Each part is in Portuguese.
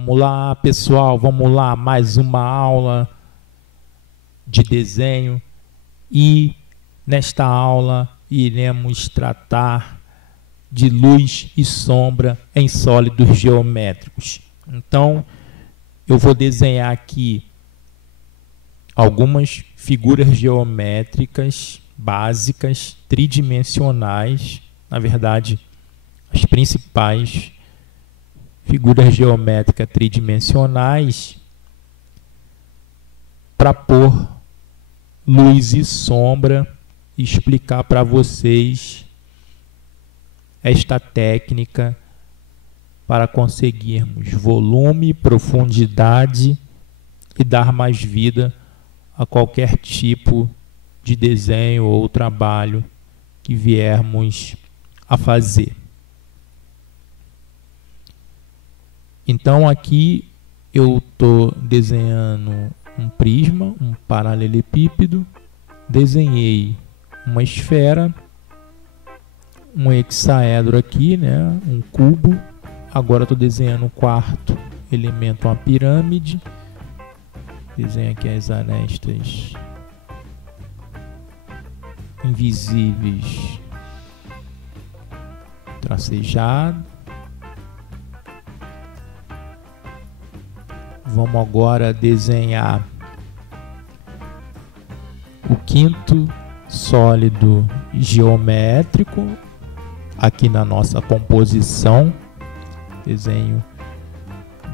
Vamos lá, pessoal, vamos lá, mais uma aula de desenho e nesta aula iremos tratar de luz e sombra em sólidos geométricos. Então, eu vou desenhar aqui algumas figuras geométricas básicas, tridimensionais, na verdade, as principais figuras geométricas tridimensionais para pôr luz e sombra e explicar para vocês esta técnica para conseguirmos volume, profundidade e dar mais vida a qualquer tipo de desenho ou trabalho que viermos a fazer. Então aqui eu estou desenhando um prisma, um paralelepípedo, desenhei uma esfera, um hexaedro aqui, né, um cubo. Agora estou desenhando o quarto elemento, uma pirâmide. Desenho aqui as arestas invisíveis, tracejado. Vamos agora desenhar o quinto sólido geométrico aqui na nossa composição. Desenho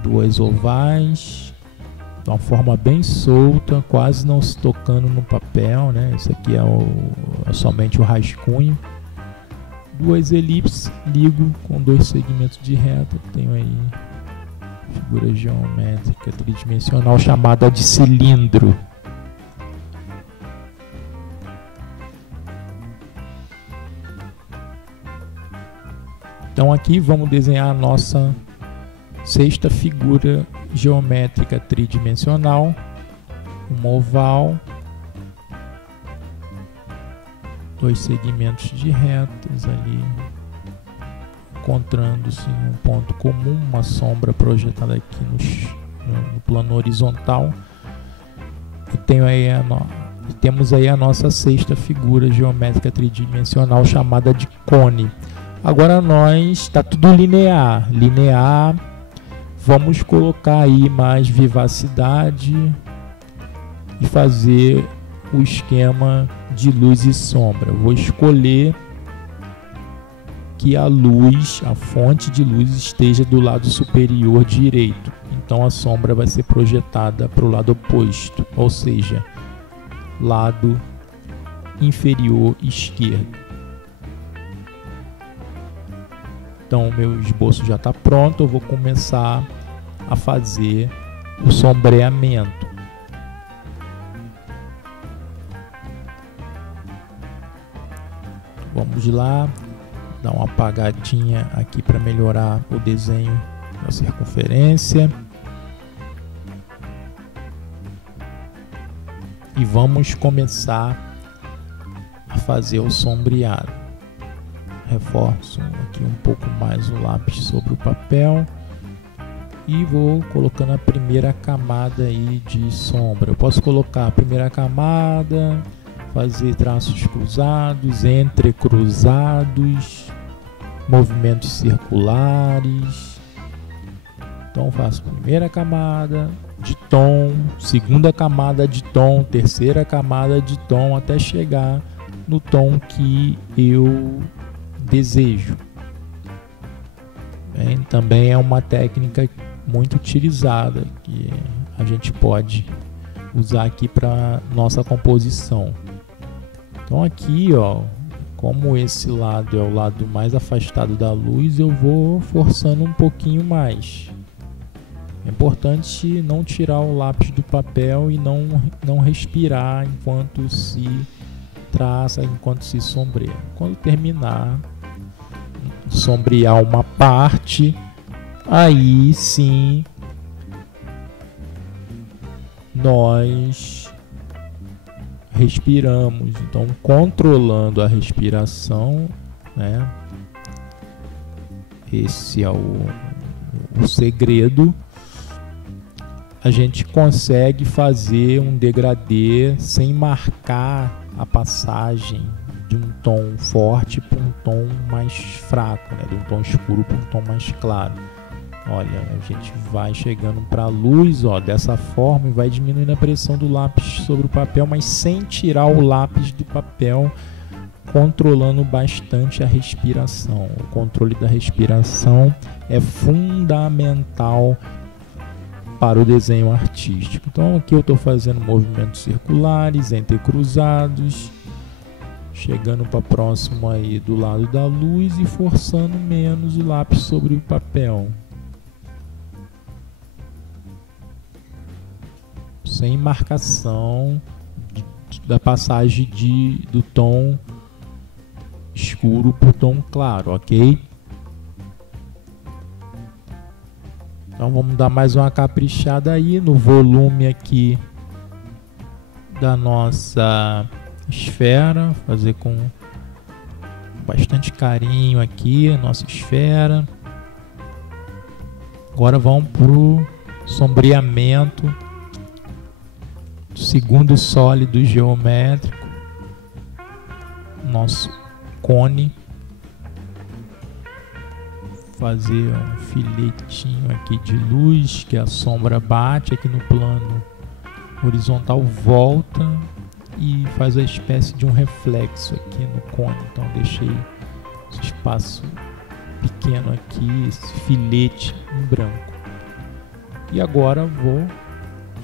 duas ovais de uma forma bem solta, quase não se tocando no papel, né? Esse aqui é somente o rascunho. Duas elipses, ligo com dois segmentos de reta. Tenho aí figura geométrica tridimensional chamada de cilindro. Então aqui vamos desenhar a nossa sexta figura geométrica tridimensional, uma oval, dois segmentos de retas ali, encontrando-se um ponto comum, uma sombra projetada aqui no plano horizontal. E temos aí a nossa sexta figura geométrica tridimensional chamada de cone. Agora está tudo linear. Vamos colocar aí mais vivacidade e fazer o esquema de luz e sombra. Vou escolher que a luz, a fonte de luz, esteja do lado superior direito. Então a sombra vai ser projetada para o lado oposto, ou seja, lado inferior esquerdo. Então o meu esboço já está pronto, eu vou começar a fazer o sombreamento. Vamos lá, dar uma apagadinha aqui para melhorar o desenho da circunferência. E vamos começar a fazer o sombreado. Reforço aqui um pouco mais o lápis sobre o papel e vou colocando a primeira camada aí de sombra. Eu posso colocar a primeira camada, fazer traços cruzados, entrecruzados, movimentos circulares. Então faço primeira camada de tom, segunda camada de tom, terceira camada de tom, até chegar no tom que eu desejo. Bem, também é uma técnica muito utilizada que a gente pode usar aqui para nossa composição. Então aqui, ó, como esse lado é o lado mais afastado da luz, eu vou forçando um pouquinho mais. É importante não tirar o lápis do papel e não respirar enquanto se traça, enquanto se sombreia. Quando terminar de sombrear uma parte, aí sim nós respiramos. Então, controlando a respiração, né? Esse é o segredo a gente consegue fazer um degradê sem marcar a passagem de um tom forte para um tom mais fraco, né? De um tom escuro para um tom mais claro. Olha, a gente vai chegando para a luz, ó, dessa forma, e vai diminuindo a pressão do lápis sobre o papel, mas sem tirar o lápis do papel, controlando bastante a respiração. O controle da respiração é fundamental para o desenho artístico. Então aqui eu estou fazendo movimentos circulares, entrecruzados, chegando para próximo aí do lado da luz e forçando menos o lápis sobre o papel, sem marcação da passagem do tom escuro para o tom claro, ok? Então vamos dar mais uma caprichada aí no volume aqui da nossa esfera, fazer com bastante carinho aqui a nossa esfera. Agora vamos para o sombreamento do segundo sólido geométrico, nosso cone. Fazer um filetinho aqui de luz, que a sombra bate aqui no plano horizontal, volta e faz a espécie de um reflexo aqui no cone. Então deixei esse espaço pequeno aqui, esse filete em branco. E agora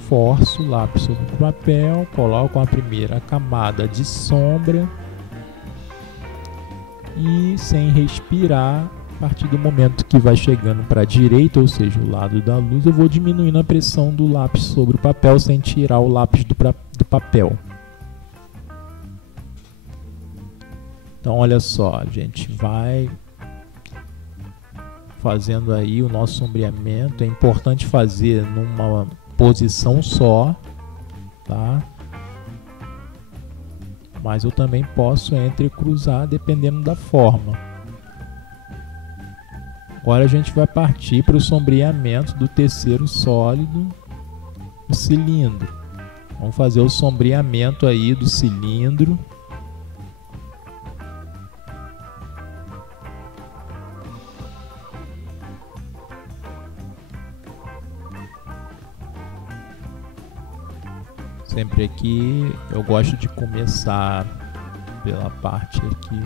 forço o lápis sobre o papel, coloco a primeira camada de sombra e, sem respirar, a partir do momento que vai chegando para a direita, ou seja, o lado da luz, eu vou diminuindo a pressão do lápis sobre o papel sem tirar o lápis do papel. Então olha só, a gente vai fazendo aí o nosso sombreamento. É importante fazer numa posição só, tá? Mas eu também posso entrecruzar dependendo da forma. Agora a gente vai partir para o sombreamento do terceiro sólido, o cilindro. Vamos fazer o sombreamento aí do cilindro. Sempre aqui eu gosto de começar pela parte aqui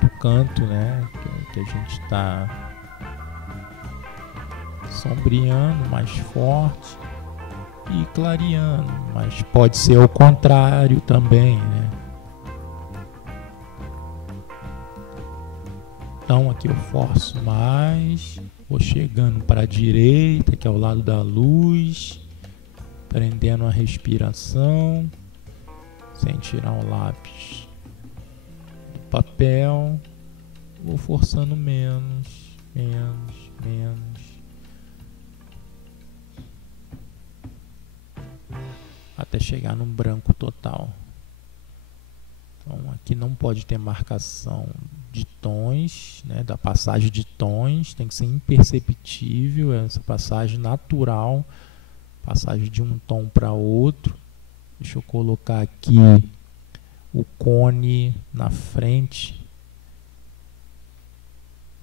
do canto, né, que a gente está sombreando mais forte e clareando, mas pode ser o contrário também, né? Então aqui eu forço mais, vou chegando para a direita, que é o lado da luz, prendendo a respiração, sem tirar o lápis do papel, vou forçando menos, até chegar num branco total. Então aqui não pode ter marcação de tons, né, da passagem de tons, tem que ser imperceptível essa passagem natural, passagem de um tom para outro. Deixa eu colocar aqui o cone na frente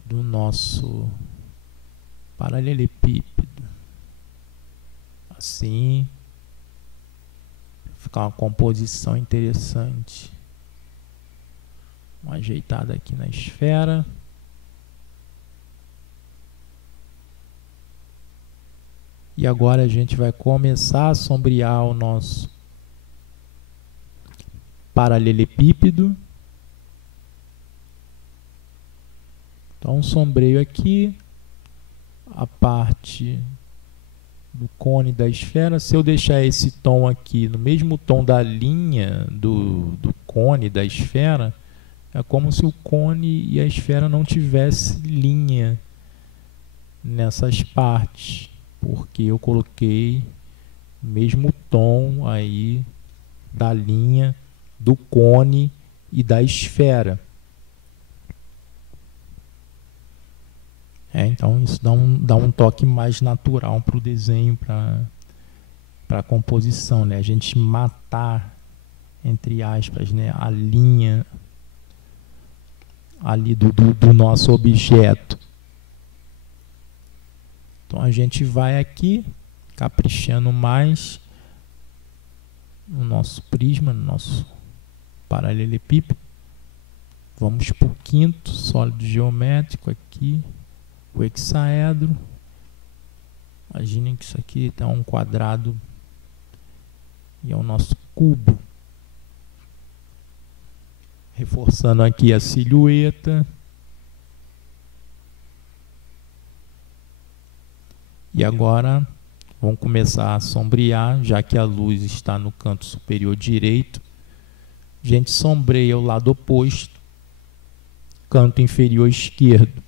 do nosso paralelepípedo, assim, ficar uma composição interessante. Uma ajeitada aqui na esfera. E agora a gente vai começar a sombrear o nosso paralelepípedo. Então sombreio aqui a parte do cone da esfera. Se eu deixar esse tom aqui no mesmo tom da linha do cone da esfera, é como se o cone e a esfera não tivesse linha nessas partes, porque eu coloquei o mesmo tom aí da linha do cone e da esfera. Então isso dá um toque mais natural para o desenho, para a composição, né? A gente matar, entre aspas, né, a linha ali do nosso objeto. Então a gente vai aqui caprichando mais no nosso prisma, no nosso paralelepípedo. Vamos para o quinto sólido geométrico aqui, o hexaedro. Imaginem que isso aqui está um quadrado e é o nosso cubo. Reforçando aqui a silhueta. E agora vamos começar a sombrear, já que a luz está no canto superior direito. A gente sombreia o lado oposto, canto inferior esquerdo.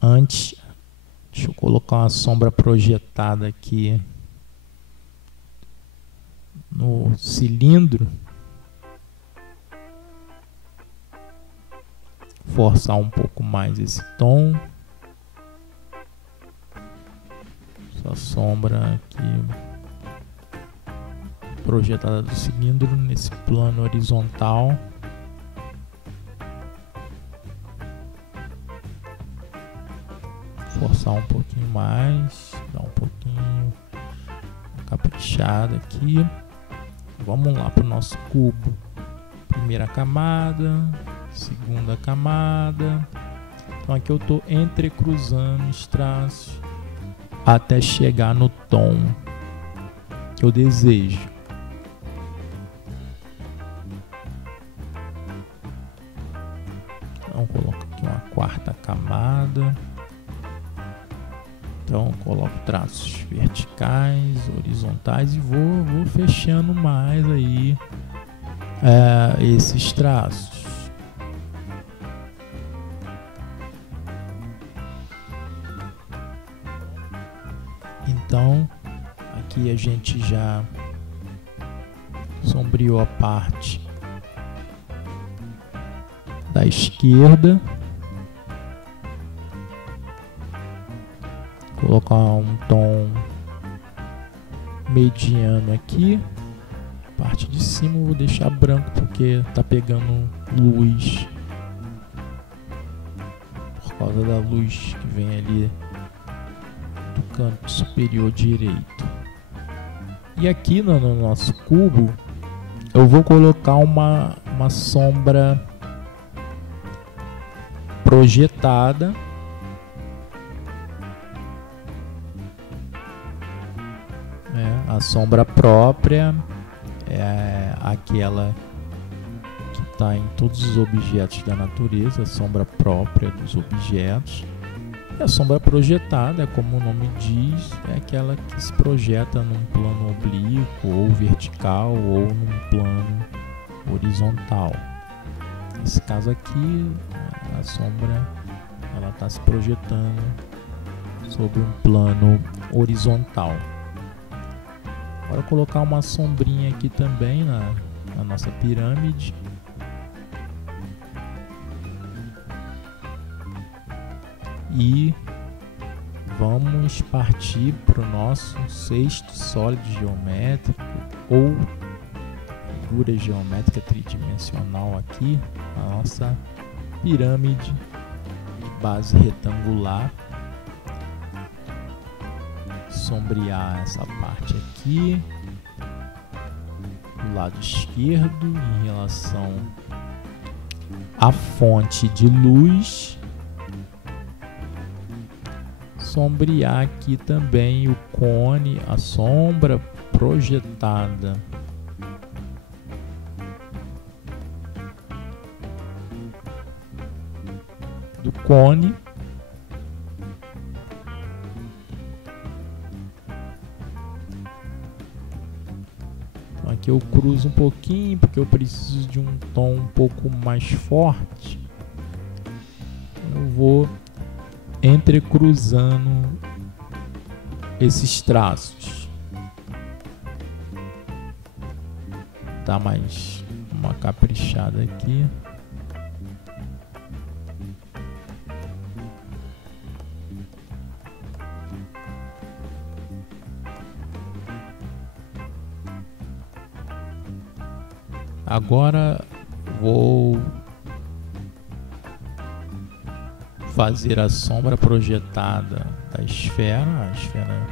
Antes, deixa eu colocar uma sombra projetada aqui no cilindro. Forçar um pouco mais esse tom. Essa sombra aqui projetada do cilindro nesse plano horizontal. Forçar um pouquinho mais, dar um pouquinho caprichada aqui. Vamos lá para o nosso cubo. Primeira camada, segunda camada. Então aqui eu estou entrecruzando os traços até chegar no tom que eu desejo. Então coloco aqui uma quarta camada. Então coloco traços verticais, horizontais e vou fechando mais aí esses traços. Então aqui a gente já sombreou a parte da esquerda. Colocar um tom mediano aqui. A parte de cima eu vou deixar branco porque tá pegando luz, por causa da luz que vem ali do canto superior direito. E aqui no nosso cubo eu vou colocar uma sombra projetada. A sombra própria é aquela que está em todos os objetos da natureza, a sombra própria dos objetos. E a sombra projetada, como o nome diz, é aquela que se projeta num plano oblíquo ou vertical ou num plano horizontal. Nesse caso aqui, a sombra ela está se projetando sobre um plano horizontal. Agora colocar uma sombrinha aqui também na nossa pirâmide. E vamos partir para o nosso sexto sólido geométrico ou figura geométrica tridimensional aqui, a nossa pirâmide de base retangular. Sombrear essa parte aqui do lado esquerdo em relação à fonte de luz. Sombrear aqui também o cone, a sombra projetada do cone. Aqui eu cruzo um pouquinho porque eu preciso de um tom um pouco mais forte. Eu vou entrecruzando esses traços. Dá mais uma caprichada aqui. Agora vou fazer a sombra projetada da esfera. A esfera,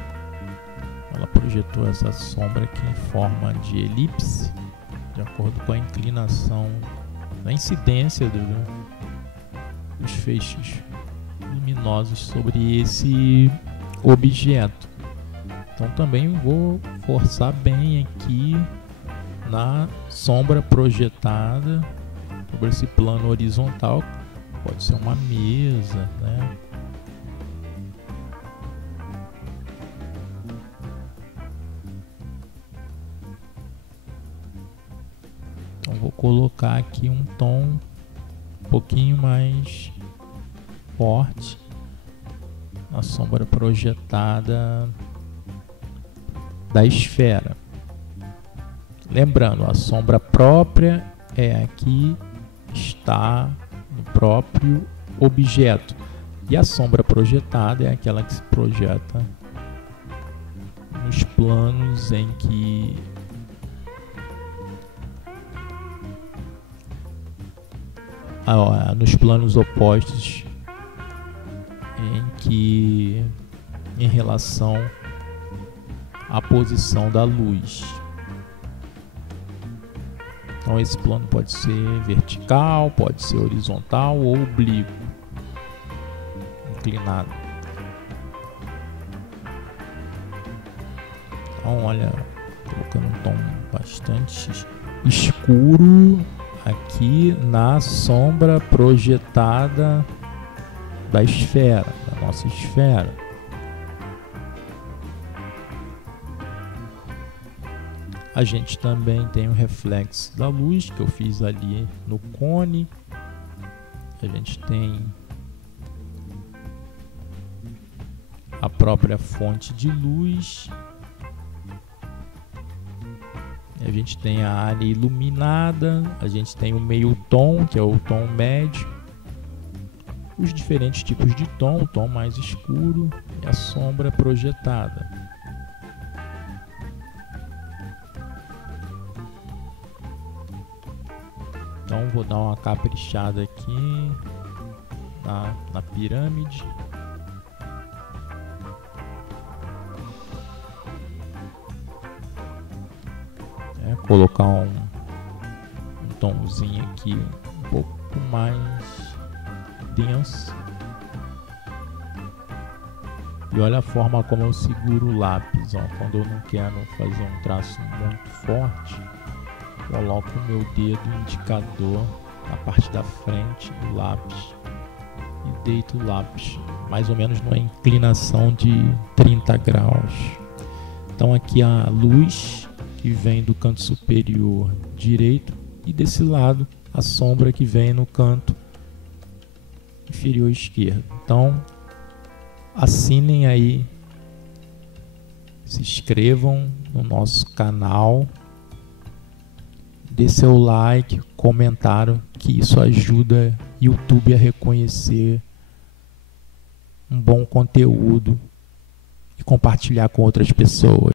ela projetou essa sombra aqui em forma de elipse, de acordo com a inclinação da incidência dos feixes luminosos sobre esse objeto. Então também vou forçar bem aqui na sombra projetada sobre esse plano horizontal. Pode ser uma mesa, né? Então vou colocar aqui um tom um pouquinho mais forte na sombra projetada da esfera. Lembrando, a sombra própria é aqui, está no próprio objeto, e a sombra projetada é aquela que se projeta nos planos em que nos planos opostos em relação à posição da luz. Então esse plano pode ser vertical, pode ser horizontal ou oblíquo, inclinado. Então olha, colocando um tom bastante escuro aqui na sombra projetada da esfera, da nossa esfera. A gente também tem o reflexo da luz que eu fiz ali no cone. A gente tem a própria fonte de luz. A gente tem a área iluminada. A gente tem o meio tom, que é o tom médio. Os diferentes tipos de tom, o tom mais escuro e a sombra projetada. Então vou dar uma caprichada aqui na pirâmide. Colocar um tomzinho aqui um pouco mais denso. E olha a forma como eu seguro o lápis, ó. Quando eu não quero fazer um traço muito forte, coloco o meu dedo indicador na parte da frente do lápis e deito o lápis mais ou menos numa inclinação de 30 graus. Então aqui a luz que vem do canto superior direito e desse lado a sombra que vem no canto inferior esquerdo. Então assinem aí, se inscrevam no nosso canal, dê seu like, comentário, que isso ajuda o YouTube a reconhecer um bom conteúdo e compartilhar com outras pessoas.